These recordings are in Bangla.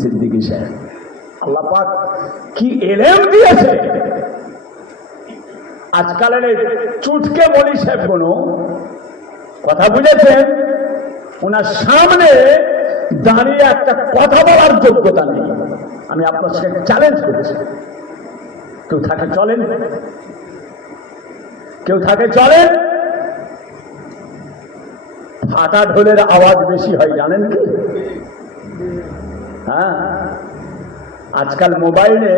সিদ্দিকী সাহেব, আল্লাহ পাক কি এলেম দিয়েছে। আজকালের চুটকে বলি সাহেব কোনো কথা বুঝেছেন, ওনার সামনে দাঁড়িয়ে একটা কথা বলার যোগ্যতা নেই। আমি আপনার সাথে চ্যালেঞ্জ করছি, কেউ থাকে চলেন, কেউ থাকে চলেন। ফাটা ঢোলের আওয়াজ বেশি হয় জানেন কি? হ্যাঁ, আজকাল মোবাইলে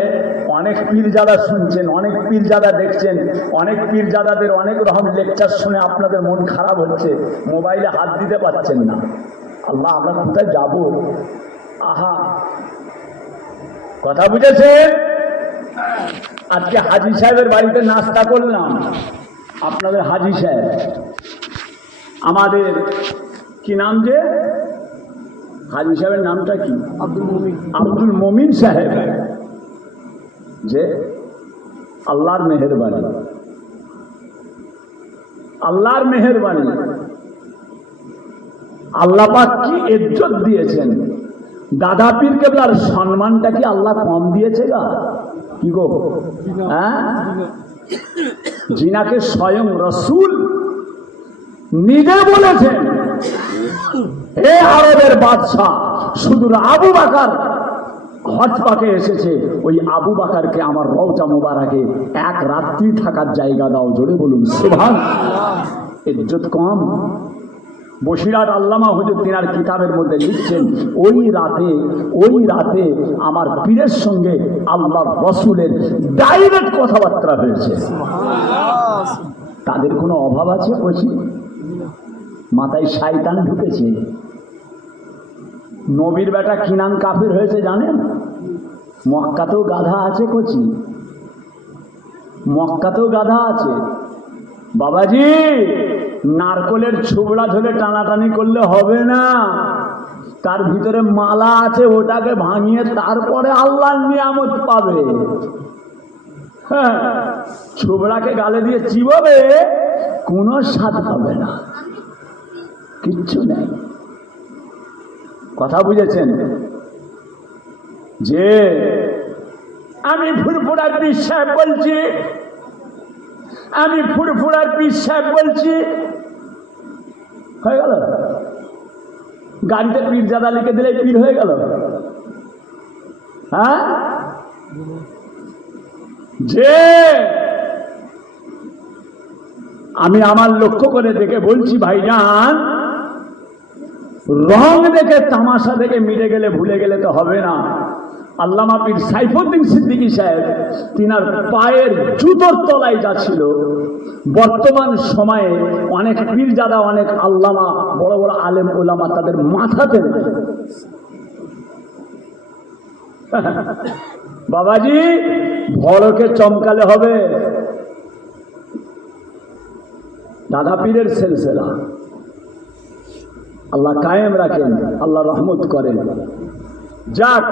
অনেক পীরজাদা শুনছেন, অনেক পীরজাদা দেখছেন, অনেক পীরজাদাদের অনেক রকম লেকচার শুনে আপনাদের মন খারাপ হচ্ছে, মোবাইলে হাত দিতে পারছেন না। আল্লাহ, আমরা কোথায় যাব? আহা, কথা বুঝেছেন? আজকে হাজী সাহেবের বাড়িতে নাস্তা করলাম। আপনাদের হাজী সাহেব, আমাদের কি নাম, যে হাজী সাহেবের নামটা কি? আব্দুল মমিন সাহেব, যে আল্লাহর মেহেরবানি, আল্লাহর মেহেরবানি, আল্লাহ পাক কি ইজ্জত দিয়েছেন। দাদা পীর কেবলার সম্মানটা কি আল্লাহ কম দিয়েছে গা? কি গো? হ্যাঁ, জিনাকে স্বয়ং রসুল নিজে বলেছেন, হে আরবের বাদশাহ, শুধু আবু বকর হজ পাকে এসেছে, ওই আবু বকরকে আমার রওজা মোবারকে এক রাত্রি থাকার জায়গা দাও। জোরে বলুন সুবহানাল্লাহ। ইজ্জত কম? বসিরহাট আল্লামা হুজুর তিনার কিতাবের মধ্যে লিখছেন, ওই রাতে আমার পীরের সঙ্গে আল্লাহর রসুলের ডাইরেক্ট কথাবার্তা হয়েছে। তাদের কোনো অভাব আছে? বলছি মাথায় শয়তান ঢুকেছে। নবীর বেটা কিনান কাফির হয়েছে জানেন? মক্কাতেও গাধা আছে কচি, মক্কাতেও গাধা আছে। বাবাজি, নারকলের ছুবড়া ধরে টানাটানি করলে হবে না, তার ভিতরে মালা আছে, ওটাকে ভাঙিয়ে তারপরে আল্লাহর নিয়ামত পাবে। হ্যাঁ, ছুবড়াকে গালে দিয়ে চিবাবে, কোনো স্বাদ পাবে না, কিচ্ছু নেই। কথা বুঝেছেন? যে আমি ফুরফুরার পীর সাহেব বলছি, আমি ফুরফুরার পীর সাহেব বলছি, হয়ে গেল? গাড়িতে পীরজাদা লিখে দিলে পীর হয়ে গেল? হ্যাঁ, যে আমি আমার লক্ষ্য করে দেখে বলছি, ভাইজান, রং দেখে তামাশা দেখে মিটে গেলে ভুলে গেলে তো হবে না। আল্লামা পীর সাইফুদ্দিন সিদ্দিকী সাহেব তিনার পায়ের জুতোর তলায় যা ছিল, বর্তমান সময়ে অনেক পীরজাদা, অনেক আল্লামা, বড় বড় আলেম ওলামা তাদের মাথাতে। বাবাজি, বড়কে চমকালে হবে। দাদা পীরের সিলসিলা আল্লাহ কায়েম রাখেন, আল্লাহ রহমত করেন। যাক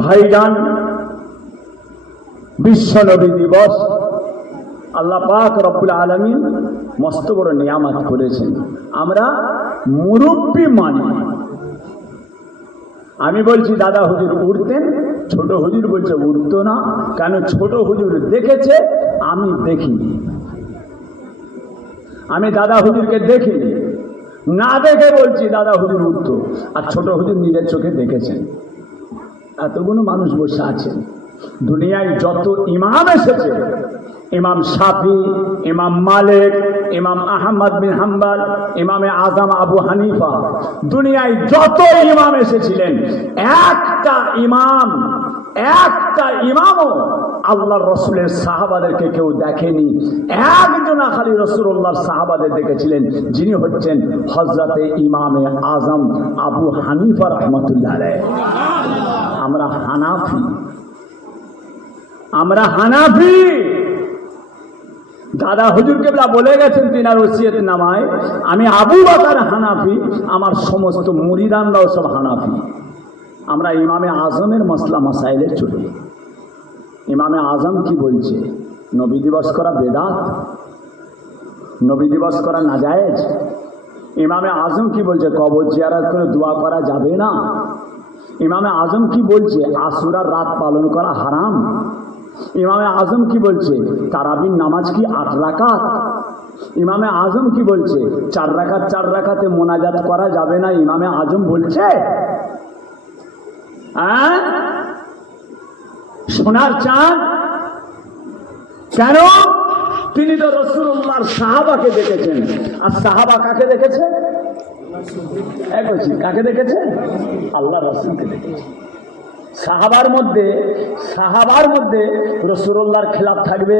ভাইজান, বিশ্ব নবী দিবস আল্লাহ পাক রব্বুল আলামিন মস্ত বড় নিয়ামত করেছেন। আমরা মুরব্বি মানি। আমি বলছি দাদা হুজুর উঠতেন, ছোট হুজুর বলছে উঠতো না। কেন? ছোট হুজুর দেখেছে, আমি দেখিনি। আমি দাদা হুজুরকে দেখিনি, না দেখে বলছি দাদা হুজুর উঠতো, আর ছোট হুজুর নিজের চোখে দেখেছেন। এতগুলো মানুষ বসে আছেন। দুনিয়ায় যত ইমাম এসেছে, ইমাম শাফি, ইমাম মালিক, ইমাম আহমদ বিন হাম্বল, ইমামে আজম আবু হানিফা, দুনিয়ায় যত ইমাম এসেছিলেন, একটা ইমামও আল্লাহর রসুলের সাহাবাদেরকে কেউ দেখেনি। একজনা খালি রসুল্লাহর সাহাবাদের দেখেছিলেন, যিনি হচ্ছেন হযরতে ইমামে আজম আবু হানিফা রহমতুল্লাহ আলাইহি। আমরা হানাফি। দাদা হুজুর কেবলা বলে গেছেন তিনার ওসিয়ত নামায়, আমি আবু বকর হানাফি, আমার সমস্ত মুরিদানরাও সব হানাফি। আমরা ইমামে আজমের মাসলা মাসাইলে চলি। ইমামে আজম কি বলছে? নবী দিবস করা বেদাত, নবী দিবস করা নাজায়েজ। ইমামে আজম কি বলছে? কবর জিয়ারত করে দোয়া করা যাবে না। ইমামে আজম কি বলছে? আশুরার রাত পালন করা হারাম। ইমামে আজম কি বলছে? তারাবির নামাজ কি 8 রাকাত। ইমামে আজম কি বলছে? 4 রাকাত 4 রাকাতে মোনাজাত করা যাবে না। ইমামে আজম বলছে। সোনার চাঁদ কেন? তিনি তো রাসূলুল্লাহর সাহাবাকে দেখেছেন। আর সাহাবা কাকে দেখেছে? কাকে দেখেছে? আল্লাহ রাসূলকে দেখেছে। সাহাবার মধ্যে রাসূলুল্লাহর খেলাফ থাকবে?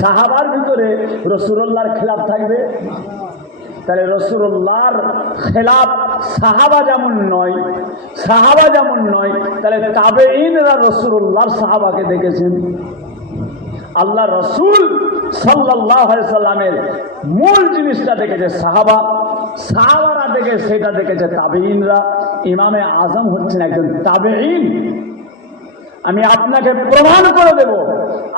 সাহাবার ভিতরে রাসূলুল্লাহর খেলাফ থাকবে? তাহলে রাসূলুল্লাহর খেলাফ সাহাবা যেমন নয়, তাহলে তাবেঈনরা রাসূলুল্লাহর সাহাবাকে দেখেছেন। আল্লাহ রাসূল সাল্লাল্লাহু আলাইহি সাল্লামের মূল জিনিসটা দেখেছে সাহাবারা দেখে সেটা দেখেছে তাবেঈনরা। ইমামে আজম হচ্ছেন একজন তাবেঈন। আমি আপনাকে প্রমাণ করে দেব,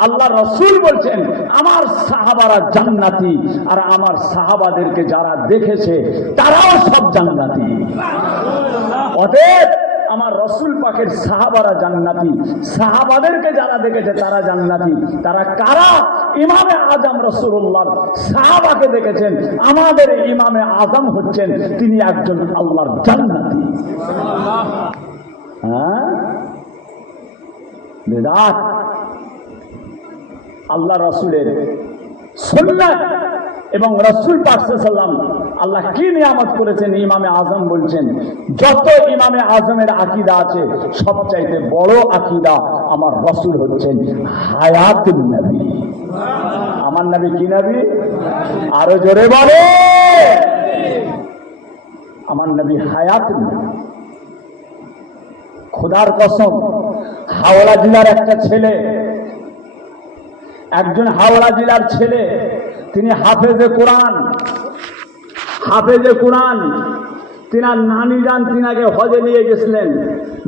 আল্লাহ রাসূল বলছেন আমার সাহাবারা জান্নাতি, আর আমার সাহাবাদেরকে যারা দেখেছে তারাও সব জান্নাতি। অতএব আমার রাসূল পাকের সাহাবারা জান্নাতি, সাহাবাদেরকে যারা দেখেছে তারা জান্নাতি। তারা কারা? ইমামে আজম রাসূলুল্লাহর সাহাবাকে দেখেছেন। আমাদের ইমামে আজম হচ্ছেন তিনি একজন আল্লাহর জান্নাতি। বেদাত আল্লাহ রাসূলের সুন্নাত এবং রাসূল পাক সাল্লাল্লাহু আলাইহি ওয়াসাল্লাম আল্লাহ কি নিয়ামত করেছেন। ইমামে আজম বলছেন যত ইমামে আজমের আকীদা আছে সবচাইতে বড় আকীদা আমার রাসূল হচ্ছেন হায়াতুন নবী। আমার নবী কি নবী? আরো জোরে বলে। আমার নবী হায়াতুন নবী। খোদার কসম, হাওড়া জেলার একজন হাওড়া জেলার ছেলে, তিনি হাফেজে কোরআন। তিনার নানি যান তিনাকে হজে নিয়ে গেছিলেন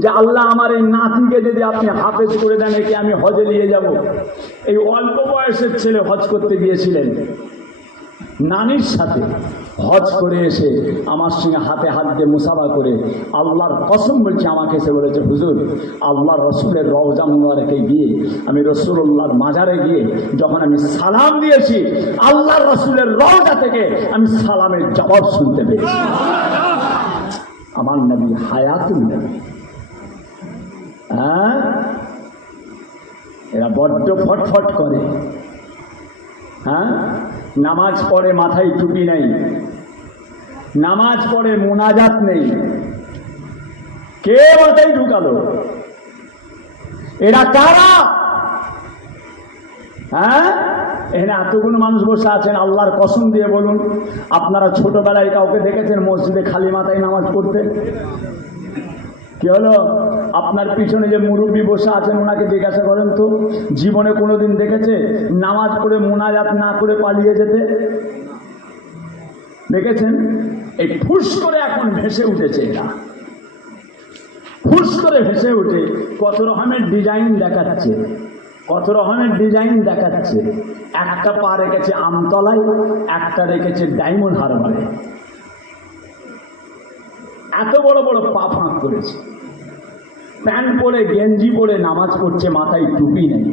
যে আল্লাহ আমার এই নাতিকে যদি আপনি হাফেজ করে দেন একে আমি হজে নিয়ে যাব। এই অল্প বয়সের ছেলে হজ করতে গিয়েছিলেন, নানির সাথে হজ করে এসে আমার সঙ্গে হাতে হাত দিয়ে মুসাফা করে আল্লাহর কসম বলছে, আমাকে এসে বলেছে হুজুর আল্লাহ রসুলের রওজা মুবারকে গিয়ে আমি রাসূলুল্লাহর মাজারে গিয়ে যখন আমি সালাম দিয়েছি আল্লাহ রসুলের রওজা থেকে আমি সালামের জবাব শুনতে পেয়েছি। আমার নবী হায়াতুন নবী। এরা বড্ড ফটফট করে। নামাজ পড়ে মাথায় টুপি নেই, নামাজ পড়ে মোনাজাত নেই। কে মাথায় ঢুকালো? এরা কারা? এখানে এতগুলো মানুষ বসে আছেন, আল্লাহর কসম দিয়ে বলুন আপনারা ছোটবেলায় কাউকে দেখেছেন মসজিদে খালি মাথায় নামাজ পড়তে? কি হলো? আপনার পিছনে যে মুরব্বী বসে আছেন ওনাকে জিজ্ঞাসা করেন তো, জীবনে কোনোদিন দেখেছে নামাজ পড়ে মোনাজাত না করে পালিয়ে যেতে? দেখেছেন? এই ফুস করে এখন ভেসে উঠেছে। এরা ফুস করে ভেসে উঠে কত রকমের ডিজাইন দেখাচ্ছে। একটা পা রেখেছে আমতলায়, একটা রেখেছে ডায়মন্ড হারবারে। এত বড় বড় পা ফাঁক করেছে, প্যান্ট পরে গেঞ্জি পরে নামাজ পড়ছে, মাথায় টুপি নেই।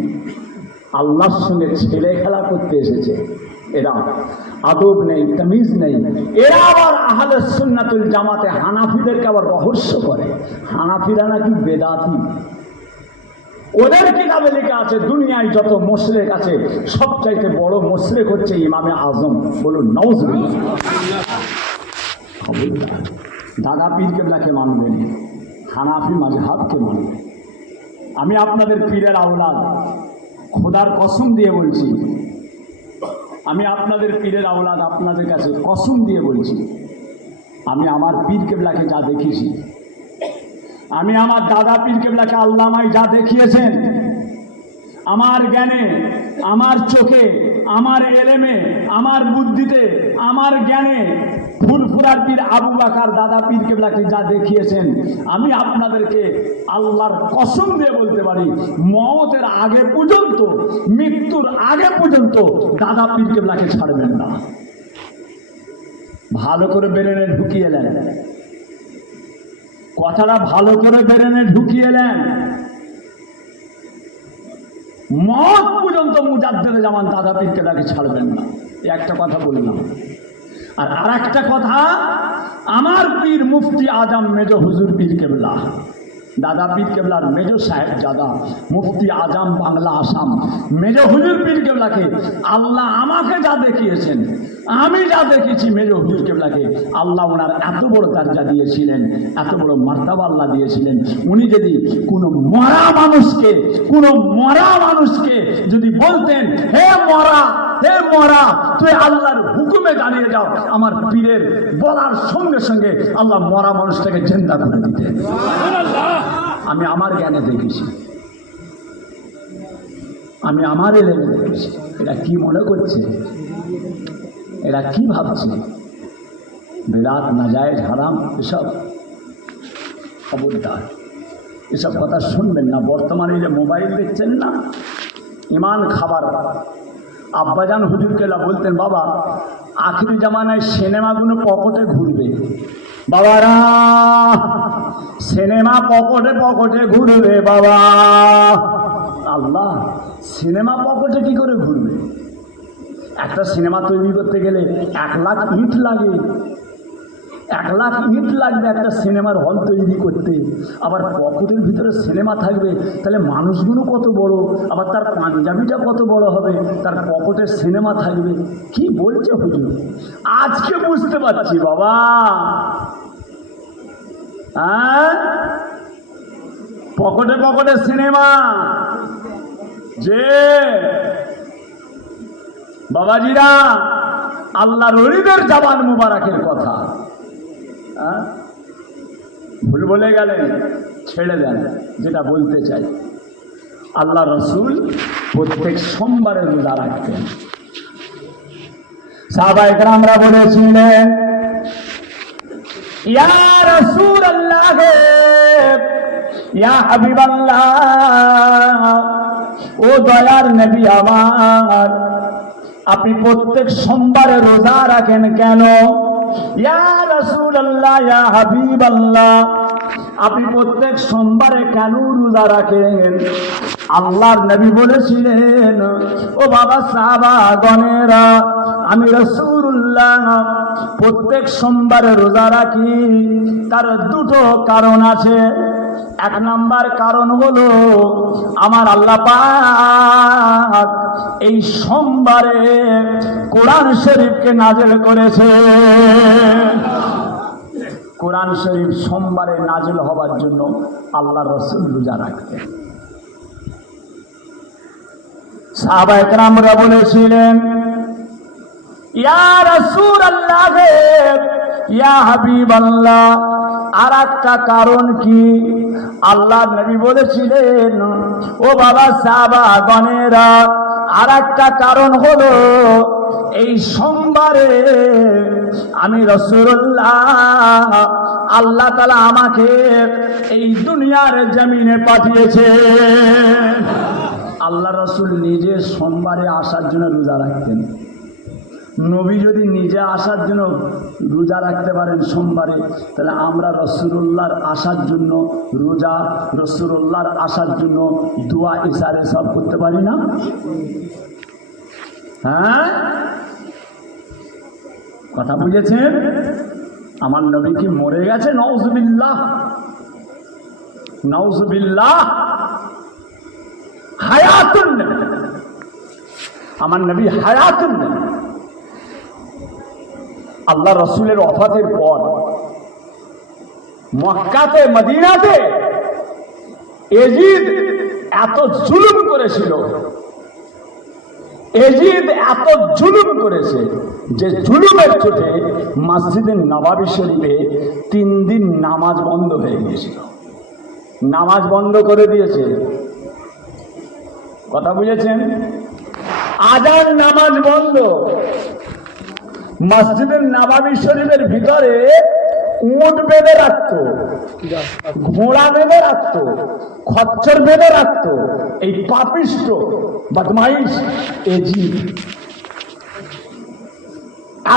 আল্লাহর সঙ্গে ছেলে খেলা করতে এসেছে। এরা আদব নেই, তামিজ নেই। এরা আবার আহলে সুন্নাতুল জামাতে হানাফিদেরকে আবার রহস্য করে। হানাফিরা নাকি বেদাতি। ওদের কিতাবে লেখা আছে দুনিয়ায় যত মুশরিক আছে সবচাইতে বড় মুশরিক হচ্ছে ইমামে আজম। বলুন নাউজুবিল্লাহ। দাদা পীর কেবলাকে মানবেন, হানাফি মাযহাবকে মানবেন। আমি আপনাদের পীরের আওলাদ, খোদার কসম দিয়ে বলছি, আমি আপনাদের পীরের আওলাদ, আপনাদের কাছে কসম দিয়ে বলছি, আমি আমার পীর কেবলাকে যা দেখেছি, আমি আমার দাদা পীর কেবলাকে আল্লাহ আমায় যা দেখিয়েছেন, আমার জ্ঞানে, আমার চোখে, আমার এলেমে, আমার বুদ্ধিতে, আমার জ্ঞানে ফুরফুরার পীর আবু বকর দাদা পীর কেবলাকে যা দেখিয়েছেন, আমি আপনাদেরকে আল্লাহর কসম দিয়ে বলতে পারি মওতের আগে পর্যন্ত, মৃত্যুর আগে পর্যন্ত দাদা পীর কেবলাকে ছাড়বেন না। ভালো করে বেরেনে ঢুকিয়ে নেন। কথাটা ভালো করে বেরেনে ঢুকিয়ে নেন। মত পর্যন্ত মুজাদ্দেদে জামান দাদা পীর কেবলাকে ছাড়বেন না, এই একটা কথা বললাম। আর একটা কথা, আমার পীর মুফতি আজম মেজ হুজুর পীর কেবলা, দাদা পীর কেবলার মেজ সাহেব দাদা মুফতি আজম বাংলা আসাম মেজ হুজুর পীর কেবলাকে আল্লাহ আমাকে যা দেখিয়েছেন, আমি যা দেখেছি মেজ হুজুর কেবলাকে, আল্লাহ ওনার এত বড় দরজা দিয়েছিলেন, এত বড় মার্তাবা আল্লাহ দিয়েছিলেন। উনি যদি কোনো মরা মানুষকে যদি বলতেন, হে মরা তুই আল্লাহর হুকুমে দাঁড়িয়ে যাও, আমার পীরের বলার সঙ্গে সঙ্গে আল্লাহ মরা মানুষটাকে জিন্দা করে দিতেন। আমি আমার জ্ঞানে দেখেছি, আমি আমার এলেমে দেখেছি। এরা কি মনে করছে, এরা কি ভাবছে বিরাট নাজায়েজ হারাম এসব? খবরদার, এসব কথা শুনবেন না। বর্তমানে যে মোবাইল দেখছেন না, ইমান খাবার। আব্বাজান হুজুর কেবলা বলতেন, বাবা আখিরি জামানায় সিনেমাগুলো পকেটে ঘুরবে, বাবারা সিনেমা পকেটে ঘুরবে বাবা। আল্লাহ, সিনেমা পকেটে কি করে ঘুরবে? একটা সিনেমা তৈরি করতে গেলে 1 লাখ ইট লাগে, 1 লাখ ইট লাগবে একটা সিনেমার হল তৈরি করতে। আবার পকেটের ভিতরে সিনেমা থাকবে, তাহলে মানুষগুলো কত বড়, আবার তার পাঞ্জাবিটা কত বড় হবে, তার পকেটে সিনেমা থাকবে। কি বলছে হুজুর? আজকে বুঝতে পারছি বাবা। হ্যাঁ, পকেটে সিনেমা। যে বাবাজিরা, আল্লাহর ওলিদের জবান মুবারকের কথা ভুল বলে গেলেন, ছেড়ে দেন। যেটা বলতে চাই, আল্লাহ রসুল প্রত্যেক সোমবারে রোজা রাখতেন। সাহাবায়ে কেরামরা বলেছিলেন, ইয়া রাসূলুল্লাহ, ইয়া হাবিবাল্লাহ, ও দয়ার নবী আমার, আপনি প্রত্যেক সোমবারে রোজা রাখেন কেন? ইয়া রাসূলুল্লাহ, ইয়া হাবিবাল্লাহ, আপনি প্রত্যেক সোমবারে কেন রোজা রাখেন? আল্লাহর নবী বলেছিলেন, ও বাবা সাহাবাগণেরা, আমি রাসূলুল্লাহ প্রত্যেক সোমবারে রোজা রাখি। তার 2টো কারণ আছে। 1 নাম্বার কারণ হলো, আমার আল্লাহ পাক এই সোমবারে কোরআন শরীফকে নাযিল করেছে। কোরআন শরীফ সোমবারে নাযিল হবার জন্য আল্লাহ রাসূল রোজা রাখতেন। সাহাবায়ে কেরামরা বলেছিলেন, ইয়া রাসূলুল্লাহ, ইয়া হাবিবাল্লাহ, আর একটা কারণ কি? আল্লাহ নবী বলেছিলেন, ও বাবা সাহাবাগণেরা, আর একটা কারণ হলো, এই সোমবারে আমি রাসূলুল্লাহ, আল্লাহ তাআলা আমাকে এই দুনিয়ার জমিনে পাঠিয়েছে। আল্লাহ রাসূল নিজে সোমবারে আসার জন্য রোজা রাখতেন। নবী যদি নিজে আসার জন্য রোজা রাখতে পারেন সোমবারে, তাহলে আমরা রাসূলুল্লাহর আসার জন্য রোজা, রাসূলুল্লাহর আসার জন্য দোয়া ইশারে সব করতে পারি না? হ্যাঁ, কথা বুঝেছেন? আমার নবী কি মরে গেছে? নাউজুবিল্লাহ, নাউজুবিল্লাহ। হায়াতুন নবী, আমার নবী হায়াতুন নবী। আল্লাহ রসুলের ওফাতের পর মক্কাতে, মদিনাতে এজিদ এত জুলুম করেছিল, এজিদ এত জুলুম করেছে যে জুলুমের চোটে মসজিদে নববী শরীফে 3 দিন নামাজ বন্ধ হয়ে গিয়েছিল। নামাজ বন্ধ করে দিয়েছে। কথা বুঝেছেন? আজান নামাজ বন্ধ। মসজিদের নববী শরীফের ভিতরে উট বেঁধে রাখতো, ঘোড়া বেঁধে রাখতো, খচ্চর বেঁধে রাখতো। এই পাপিষ্ট বদমাইশ এজিদ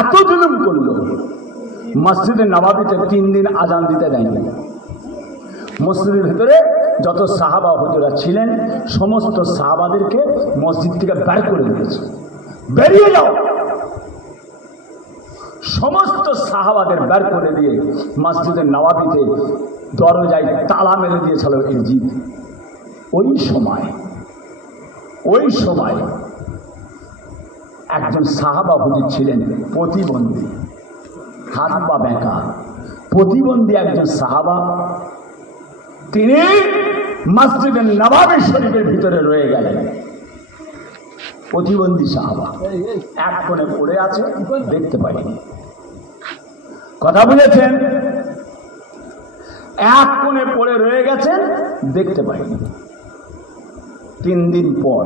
এত জুলুম করলো, মসজিদের নববীতে 3 দিন আজান দিতে দেয়নি। মসজিদের ভেতরে যত সাহাবা হুজুরা ছিলেন সমস্ত সাহাবাদেরকে মসজিদ থেকে বের করে দিয়েছে, বেরিয়ে যাও। সমস্ত সাহাবাদের বের করে দিয়ে মসজিদের নওয়াবিতে দরজায় তালা মেরে দিয়েছিল ইজিদ। ওই সময় একজন সাহাবা হুজুর ছিলেন প্রতিবন্ধী, হাত পা বেঁকা, প্রতিবন্ধী একজন সাহাবা। তিনি মসজিদের নববী শরীফের ভিতরে রয়ে গেলেন। প্রতিবন্ধী সাহাবা এক কোণে পড়ে আছে, দেখতে পাইনি। কথা বুঝেছেন? এক কোণে পড়ে রয়ে গেছেন, দেখতে পাইনি। 3 দিন পর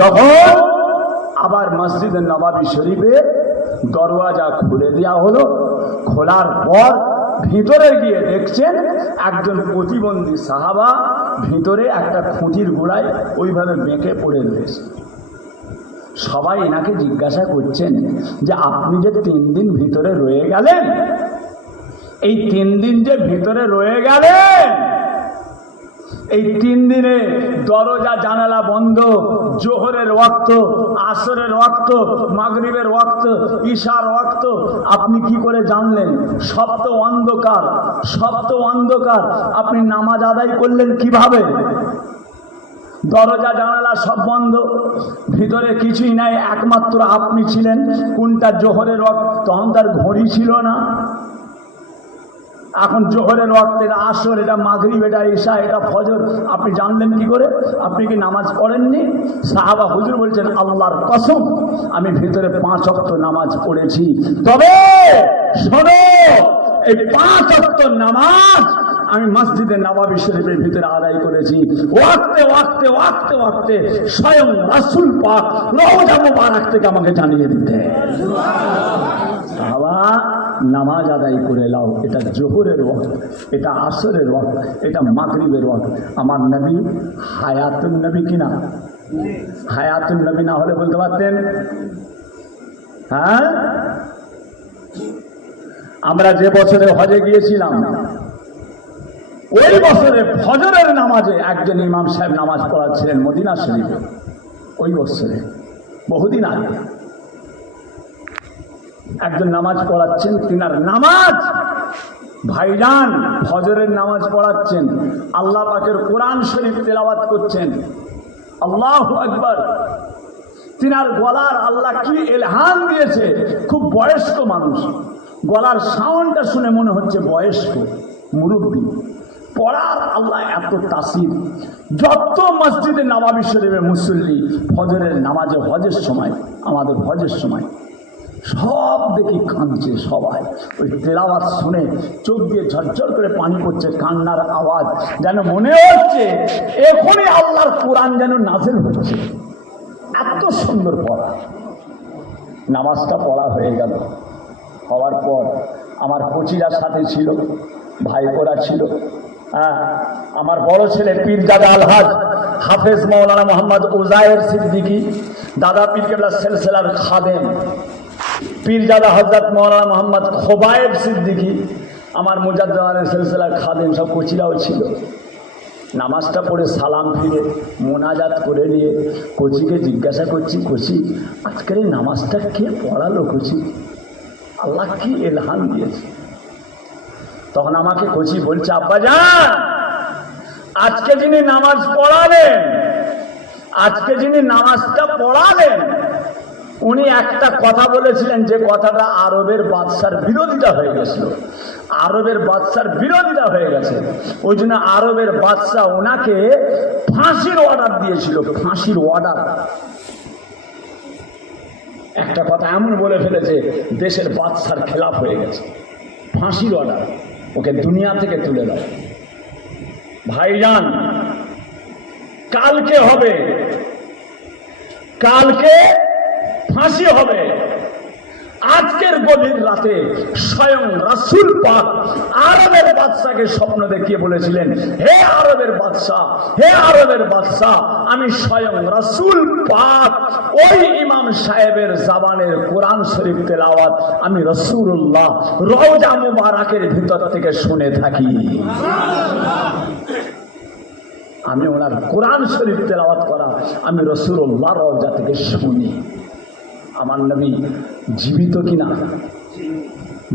যখন আবার মসজিদের নববী শরীফে দরওয়াজা খুলে দেওয়া হলো, খোলার পর ভিতরে গিয়ে দেখছেন একজন প্রতিবন্ধী সাহাবা ভিতরে একটা খুঁটির গোড়ায় ওইভাবে বেঁকে পড়ে রয়েছে। সবাই এনাকে জিজ্ঞাসা করছেন যে আপনি যে 3 দিন ভিতরে রয়ে গেলেন, এই 3 দিন যে ভিতরে রয়ে গেলেন, এই 3 দিনে দরজা জানালা বন্ধ, জোহরের ওয়াক্ত, আসরের ওয়াক্ত, মাগরিবের ওয়াক্ত, ঈশার ওয়াক্ত, আপনি কি করে জানলেন? সব তো অন্ধকার, আপনি নামাজ আদায় করলেন কিভাবে? দরজা জানালা সব বন্ধ, ভিতরে কিছুই নাই, একমাত্র আপনি ছিলেন। কোনটা জোহরের ওয়াক্ত? তখন তার ঘড়ি ছিল না। এখন জোহরের ওয়াক্ত, এটা আসর, এটা মাগরিব, এটা ঈশা, এটা ফজর, আপনি জানলেন কি করে? আপনি কি নামাজ পড়েননি? সাহাবা হুজুর বলছেন আল্লাহর কসম আমি ভিতরে 5 ওয়াক্ত নামাজ পড়েছি। তবে শোনো, এই 5 ওয়াক্ত নামাজ আমি মসজিদে নববী শরীফের ভিতরে আদায় করেছি। ওয়াক্তে স্বয়ং রাসূল পাক রওজা মুবারক থেকে আমাকে জানিয়ে দিতে, সাহাবা নামাজ আদায় করে লাও। এটা জোহরের ওয়াক্ত, এটা আসরের ওয়াক্ত, এটা মাগরিবের ওয়াক্ত। আমার নবী হায়াতুন নবী কিনা? হায়াতুন নবী না হলে বলতে পারতেন? হ্যাঁ, আমরা যে বছরে হজে গিয়েছিলাম ওই বছরে ফজরের নামাজে একজন ইমাম সাহেব নামাজ পড়াচ্ছিলেন মদিনা শরীফে। ওই বছরে বহুদিন আগে একজন নামাজ পড়াচ্ছেন, তিনার নামাজ ভাইজান ফজরের নামাজ পড়াচ্ছেন, আল্লাহ পাকের কোরআন শরীফ তেলাওয়াত করছেন, আল্লাহু আকবার। তিনার গলার আল্লাহ কি ইলহাম দিয়েছে, খুব বয়স্ক মানুষ, গলার সাউন্ডটা শুনে মনে হচ্ছে বয়স্ক মুরব্বী। পড়ার আল্লাহ এত তাসির। যত মসজিদে নববী শরীফের মুসল্লি ফজরের নামাজে, হজের সময়, আমাদের হজের সময় সব দেখি কাঁদছে সবাই। ওই তেলাওয়াত শুনে চোখ দিয়ে ঝরঝর করে পানি পড়ছে, কান্নার আওয়াজ, যেন মনে হচ্ছে এখনই আল্লাহর কোরআন যেন নাযিল হচ্ছে। এত সুন্দর পড়া। নামাজটা পড়া হয়ে গেল। হওয়ার পর আমার কোচিরা সাথে ছিল, ভাইপোরা ছিল। আমার বড় ছেলে পীরজাদা আলহাজ হাফেজ মাওলানা মোহাম্মদ উজায়ের সিদ্দিকী, দাদা পীর কেবলা সিলসিলার খাদেম পীরজাদা হযরত মাওলানা মোহাম্মদ খোবায়েব সিদ্দিকী, আমার মুজাদ্দিদের সিলসিলার খাদেম, সব কোচিরাও ছিল। নামাজটা পড়ে সালাম ফিরে মোনাজাত করে নিয়ে কোচিকে জিজ্ঞাসা করছি, কোচি আজকের এই নামাজটা কে পড়ালো? কোচি আল্লাহ কি ইলহাম দিয়েছে? তখন আমাকে কোচি বলছে, আব্বাজান আজকে যিনি নামাজ পড়ালেন, আজকে যিনি নামাজটা পড়ালেন, উনি একটা কথা বলেছিলেন, যে কথাটা আরবের বাদশার বিরোধিতা হয়ে গেছিল। আরবের বাদশার বিরোধিতা হয়ে গেছে, ওই জন্য আরবের বাদশাহ ওনাকে ফাঁসির অর্ডার দিয়েছিল। ফাঁসির অর্ডার, একটা কথা এমন বলে ফেলেছে দেশের বাদশার খেলাফ হয়ে গেছে। ফাঁসির অর্ডার, ওকে দুনিয়া থেকে তুলে দাও। ভাইজান কালকে হবে, কালকে ফাঁসি হবে। আজকের গভীর রাতে স্বয়ং রাসূল পাক আরবের বাদশাকে স্বপ্ন দেখিয়ে বলেছিলেন, হে আরবের বাদশাহ, হে আরবের বাদশাহ, আমি স্বয়ং রাসূল পাক ওই ইমাম সাহেবের জবানের কোরআন শরীফ তেলাওয়াত আমি রাসূলুল্লাহ রওজা মুবারাকের ভিতর থেকে শুনে থাকি। আমি ওনার কোরআন শরীফ তেলাওয়াত করা আমি রাসূলুল্লাহ রওজা থেকে শুনি। আমার নবী জীবিত কিনা?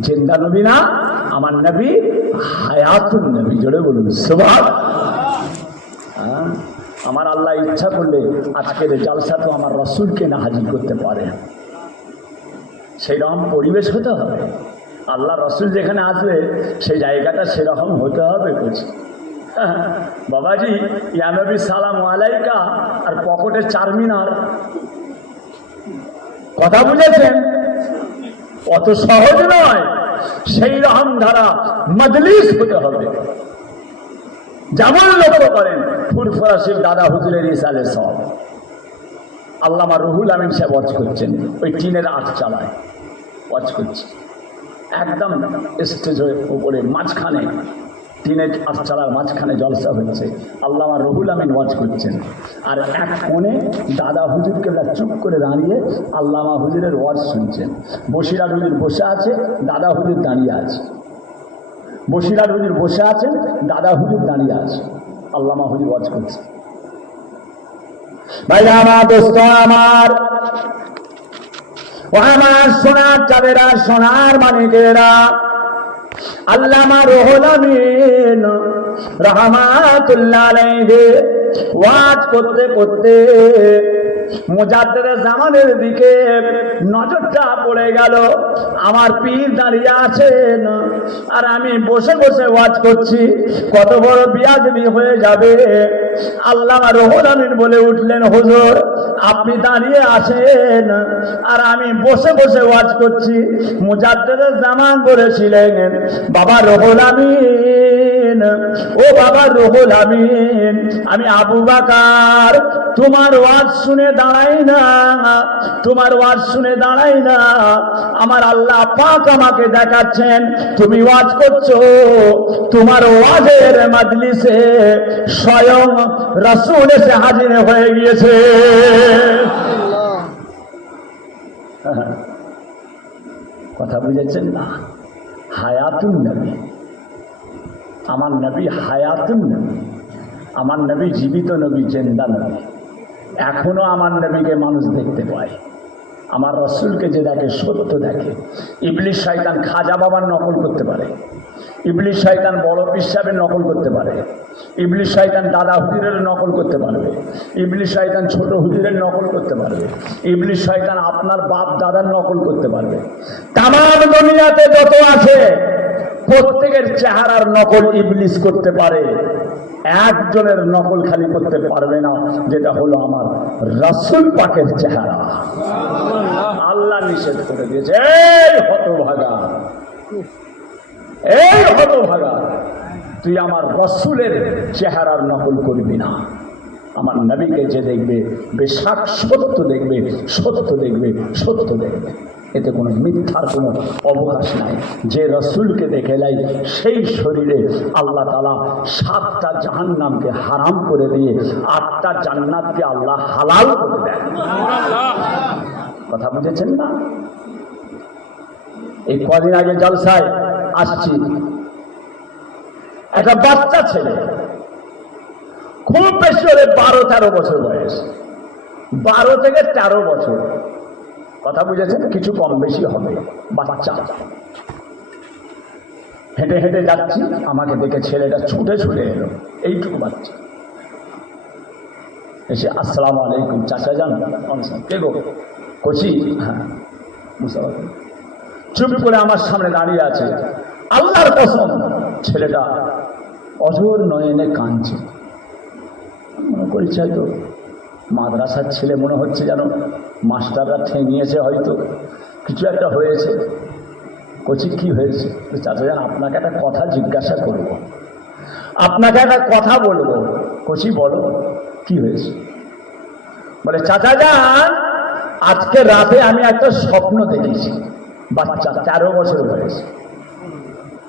জিন্দা নবী না, আমার নবী হায়াতুন নবী। জোরে বলুন সুবহানাল্লাহ। আমার আল্লাহ ইচ্ছা করলে আজকের জালসা তো আমার রাসূলকে না হাজির করতে পারে, সেই রকম পরিবেশ হতে হবে। আল্লাহ রাসূল যেখানে আসবে সেই জায়গাটা সেরকম হতে হবে। বলছি বাবাজি, ইয়া নবী সালাম আলাইকা আর পকেটে চারমিনার, কথা বুঝেছেন? অত সহজ নয়। সেই রকম ধারা মজলিস হতে হবে। যেমন লক্ষ্য করেন ফুরফুরা শিব দাদা হুজুরের ইসালে সব আল্লামা রুহুল আমিন সাহেব ওয়াজ করছেন, ওই টিনের আট চালায় ওয়াজ করছে, একদম স্টেজের উপরে মাঝখানে, টিনের আট চালার মাঝখানে জলসা হচ্ছে, আল্লামা রুহুল আমিন ওয়াজ করছেন, আর এক কোণে দাদা হুজুরকে চুপ করে দাঁড়িয়ে আল্লামা হুজুরের ওয়াজ শুনছেন। বসিরার হুজুর বসে আছে, দাদা হুজুর দাঁড়িয়ে আছে। বসিরার হুজুর বসে আছেন, দাদা হুজুর দাঁড়িয়ে আছে, আল্লামা হুজুর ওয়াজ করছে। ভাই আমার দোস্ত আমার, ও আমার সোনার চাঁদেরা, সোনার মানিকেরা, আল্লামা রুহুল আমিন রাহমাতুল্লাহ আলাইহি ওয়াজ করতে করতে মুজাদ্দেদে জামানের দিকে নজরটা পড়ে গেল। আমার পীর দাঁড়িয়ে আছেন আর আমি বসে বসে ওয়াজ করছি, কত বড় বিয়াদবি হয়ে যাবে। আল্লামা রুহুল আমিন বলে উঠলেন, হুজুর আপনি দাঁড়িয়ে আছেন আর আমি বসে বসে ওয়াজ করছি। মুজাদ্দেদে জামান বলেছিলেন, বাবা রুহুল আমিন, ও বাবা রুহুল আমিন, আমি আবু বকর তোমার ওয়াজ শুনে দাঁড়াই না, তোমার ওয়াজ শুনে দাঁড়াই না। আমার আল্লাহ পাক আমাকে দেখাচ্ছেন তুমি ওয়াজ করছো, তোমার ওয়াজের মজলিসে স্বয়ং রাসূল এসে হাজির হয়ে গিয়েছে। কথা বুঝেছেন না? হায়াতুন নবী, আমার নবী হায়াতুন নবী, আমার নবী জীবিত নবী, জিন্দা নবী। এখনো আমার নবীকে মানুষ দেখতে পায়, আমার রাসূলকে যে দেখে সত্য দেখে। ইবলিস শয়তান খাজা বাবার নকল করতে পারে, ইবলিস শয়তান বড় পীর সাহেবের নকল করতে পারে, ইবলিস শয়তান দাদা হুজুরের নকল করতে পারবে, ইবলিস শয়তান ছোট হুজুরের নকল করতে পারবে, ইবলিস শয়তান আপনার বাপ দাদার নকল করতে পারবে। তামাম দুনিয়াতে যত আছে প্রত্যেকের চেহারার নকল ইবলিস করতে পারে, একজনের নকল খালি করতে পারবে না, যেটা হলো আমার রাসূল পাকের চেহারা। আল্লাহ নিষেধ করে দিয়েছে, এই হতভাগা, এই হতভাগা, তুই আমার রাসূলের চেহারার নকল করবি না। আমার নবীকে যে দেখবে বেশাক সত্য দেখবে, সত্য দেখবে, সত্য দেখবে, এতে কোনো মিথ্যার কোনো অবকাশ নাই। যে রাসূলকে দেখে লাই সেই শরীরে আল্লাহ তাআলা 7টা জাহান্নামকে হারাম করে দিয়ে 8টা জান্নাতকে আল্লাহ হালাল করে দেন। কথা বুঝেছেন না? এই কদিন আগে জলসায় আসছি, একটা বাচ্চা ছেলে, খুব বেশি হলে 12-13 বছর বয়স, 12 থেকে 13 বছর, কথা বুঝেছেন, কিছু কম বেশি হবে, বাচ্চা। হেঁটে হেঁটে যাচ্ছি, আমাকে দেখে ছেলেটা ছুটে ছুটে এলো, এইটুকু বাচ্চা, এসে আসসালামু আলাইকুম চাচা যান, কে গো? কচি, হ্যাঁ মুসাফা। চুপ করে আমার সামনে দাঁড়িয়ে আছে। আল্লাহর কসম ছেলেটা অঝোর নয়নে কাঁদছে। মনে করেছি হয়তো মাদ্রাসার ছেলে, মনে হচ্ছে যেন মাস্টাররা ঠেঙিয়েছে, হয়তো কিছু একটা হয়েছে। কচি কি হয়েছে? চাচা যান আপনাকে একটা কথা জিজ্ঞাসা করব, আপনাকে একটা কথা বলবো। কচি বলো কি হয়েছে? বলে চাচা যান আজকে রাতে আমি একটা স্বপ্ন দেখেছি। বাচ্চা 13 বছর বয়স,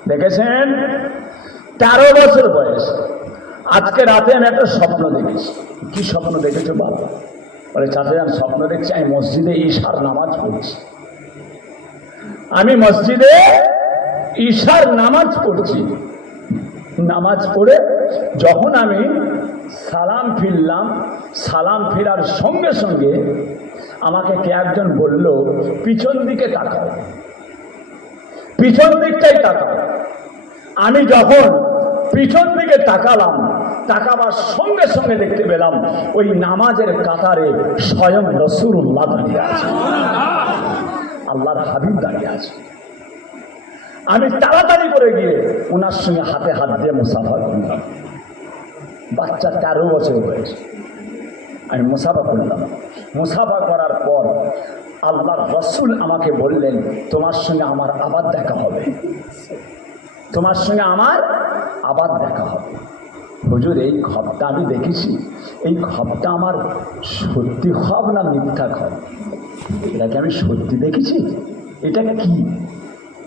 দেখেছেন 13 বছর বয়স। আজকে রাতে আমি একটা স্বপ্ন দেখেছি। কি স্বপ্ন দেখেছো বাবা? বলে চাচা যান, স্বপ্ন দেখছি আমি মসজিদে ঈশার নামাজ পড়ছি। আমি মসজিদে ঈশার নামাজ পড়ছি। নামাজ পড়ে যখন আমি সালাম ফিরলাম, সালাম ফেরার সঙ্গে সঙ্গে আমাকে কে একজন বলল, পিছন দিকে তাকাও, পিছন দিকটাই তাকাও। আমি যখন পিছন দিকে তাকালাম, তাকাবার সঙ্গে সঙ্গে দেখতে পেলাম ওই নামাজের কাতারে স্বয়ং রাসূলুল্লাহ দাঁড়িয়ে আছে, আল্লাহর হাবিব দাঁড়িয়ে আছে। আমি তাড়াতাড়ি করে গিয়ে ওনার সঙ্গে হাতে হাত দিয়ে মুসাফা করলাম। বাচ্চা 13 বছর বয়স, আমি মুসাফা করলাম। মুসাফা করার পর আল্লাহর রাসূল আমাকে বললেন, তোমার সঙ্গে আমার আবার দেখা হবে, তোমার সঙ্গে আমার আবার দেখা হবে। হুজুর, এই খবরটা আমি দেখেছি, এই খবরটা আমার সত্যি খব না মিথ্যা খব? এটাকে আমি সত্যি দেখেছি? এটা কি?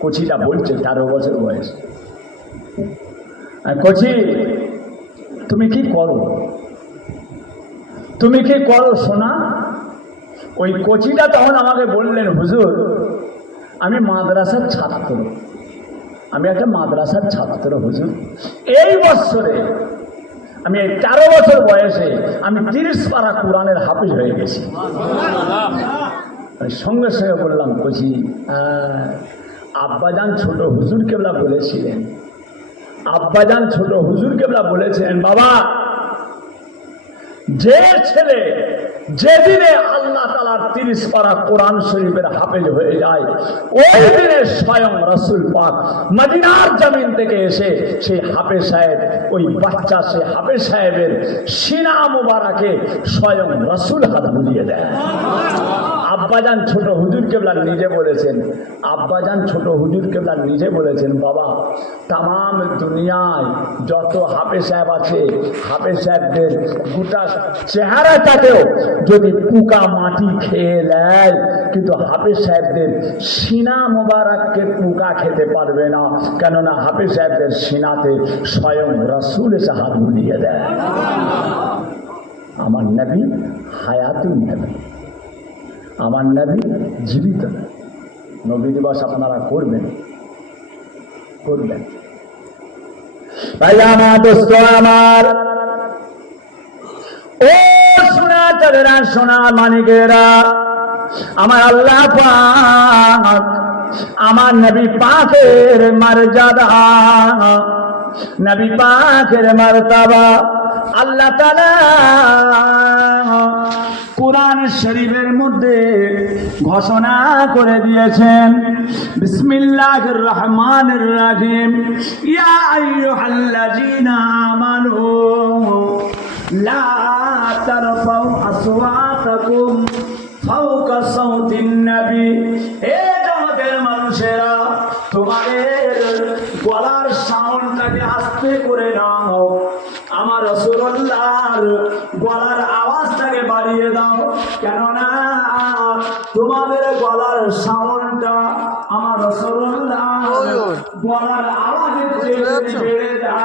কচিটা বলছে 13 বছর বয়স, কচি তুমি কি করো, তুমি কি করো শোনা? ওই কচিটা তখন আমাকে বললেন, হুজুর আমি মাদ্রাসার ছাত্র, আমি একটা মাদ্রাসার ছাত্র হুজুর। এই বছরে আমি 13 বছর বয়সে আমি 30 পারা কোরআনের হাফিজ হয়ে গেছি। সঙ্গে সঙ্গে বললাম, কচি আব্বাজান ছোট হুজুর কেবলা বলেছিলেন, আব্বাজান ছোট হুজুর কেবলা বলেছিলেন, বাবা যে ছেলে যেদিনে আল্লাহ তাআলার 30 পারা কোরআন শরীফের হাফেজ হয়ে যায়, ওই দিনে স্বয়ং রাসূল পাক মদিনার জমিন থেকে এসে সেই হাফেজ সাহেব, ওই বাচ্চা সে হাফেজ সাহেবের সিনা মুবারকে স্বয়ং রাসূল হাত বুলিয়ে দেয়। আব্বাজান ছোট হুজুর কেবলা নিজে বলেছেন, আব্বাজান ছোট হুজুর কেবলা নিজে বলেছেন, বাবা তাম দুনিয়ায় যত হাফেজ সাহেব আছে, হাফেজ সাহেবদের গোটা চেহারাটাকেও যদি পোকা মাটি খেয়ে নেয়, কিন্তু হাফেজ সাহেবদের সিনা মোবারককে পোকা খেতে পারবে না, কেননা হাফেজ সাহেবদের সিনাতে স্বয়ং রাসূল এসে হাত বুলিয়ে দেয়। আমার নবী হায়াতুন নবী, আমার নবী জীবিত। নবী দিবস আপনারা করবেন, করবেন। ভাই আমার, দোস্ত আমার, ও সোনা চাঁদেরা, সোনা মানিকেরা, আমার আল্লাহ পাক আমার নবী পাকের মর্যাদা, নবী পাকের মর্তবা আল্লাহ তাআলা কুরআন শরীফের মধ্যে ঘোষণা করে দিয়েছেন। বিসমিল্লাহির রহমানির রহিম, ইয়া আইয়ুহাল্লাযীনা আমানু লা তারফাউ আসওয়াতাকুম ফাওকা সাওতিন নবী। হে জগতের মানুষেরা, তোমাদের গলার সাউন্ডটাকে আস্তে করে নাও, আমার রাসূলুল্লাহর গলার আওয়াজটাকে বাড়িয়ে দাও, কেননা তোমাদের গলার সাউন্ডটা আমার রাসূলুল্লাহর গলার আওয়াজের চেয়ে বেড়ে যায়।